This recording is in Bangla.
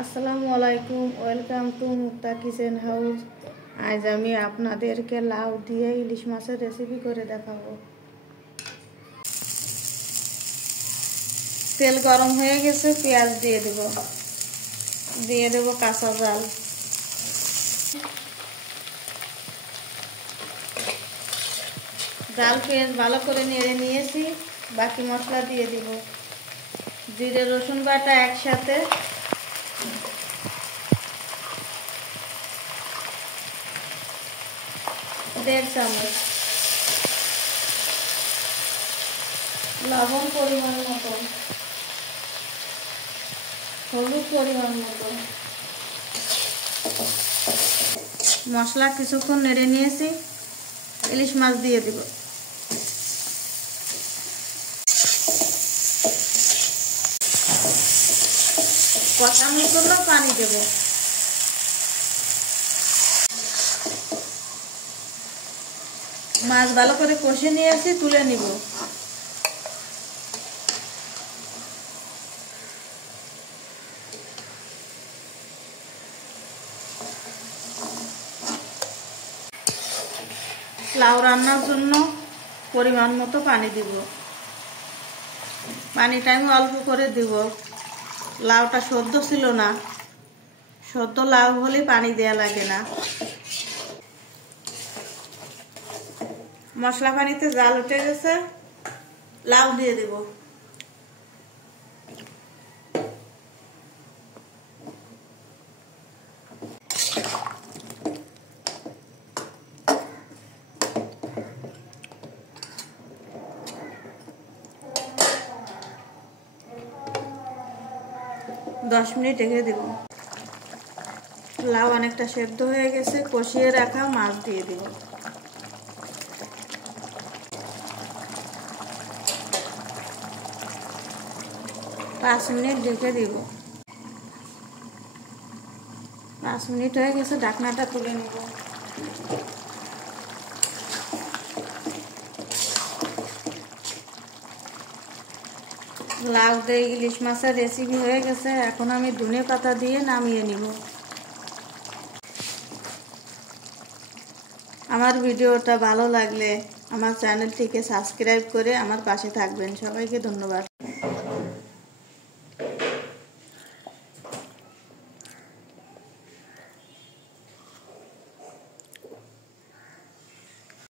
আসসালামু আলাইকুম, welcome to Mukta kitchen house. আজ আমি আপনাদেরকে লাউ দিয়ে ইলিশ মাছের রেসিপি করে দেখাবো। তেল গরম হয়ে গেছে, পেঁয়াজ দিয়ে দেব কাঁচা জাল। জাল পেঁয়াজ ভালো করে নেড়ে নিয়েছি, বাকি মশলা দিয়ে দিব। জিরে রসুন বাটা একসাথে, দেড় চামচ, লবণ পরিমাণ মতো, হলুদ পরিমাণ মতো। মশলা কিছুক্ষণ নেড়ে নিয়েছি, ইলিশ মাছ দিয়ে দিব। কষানোর জন্য পানি দেব। মাছ ভালো করে কষে নিয়েছি, তুলে নিব। লাউ রান্নার জন্য পরিমাণ মতো পানি দিব। পানিটা আমি অল্প করে দিব। লাউটা সেদ্ধ ছিল না, সেদ্ধ লাউ হলে পানি দেয়া লাগে না। মশলা পানিতে জাল উঠে গেছে, লাউ দিয়ে দেব। দশ মিনিট রেখে দেব। লাউ অনেকটা সেদ্ধ হয়ে গেছে, কষিয়ে রাখা মাছ দিয়ে দেব। পাঁচ মিনিট রেখে দিব। 5 মিনিট হয়ে গেছে, ঢাকনাটা তুলে নেব। লাউ দিয়ে ইলিশ মাছের রেসিপি হয়ে গেছে। এখন আমি ধনে পাতা দিয়ে নামিয়ে নিব। আমার ভিডিওটা ভালো লাগলে আমার চ্যানেলটিকে সাবস্ক্রাইব করে আমার পাশে থাকবেন। সবাইকে ধন্যবাদ।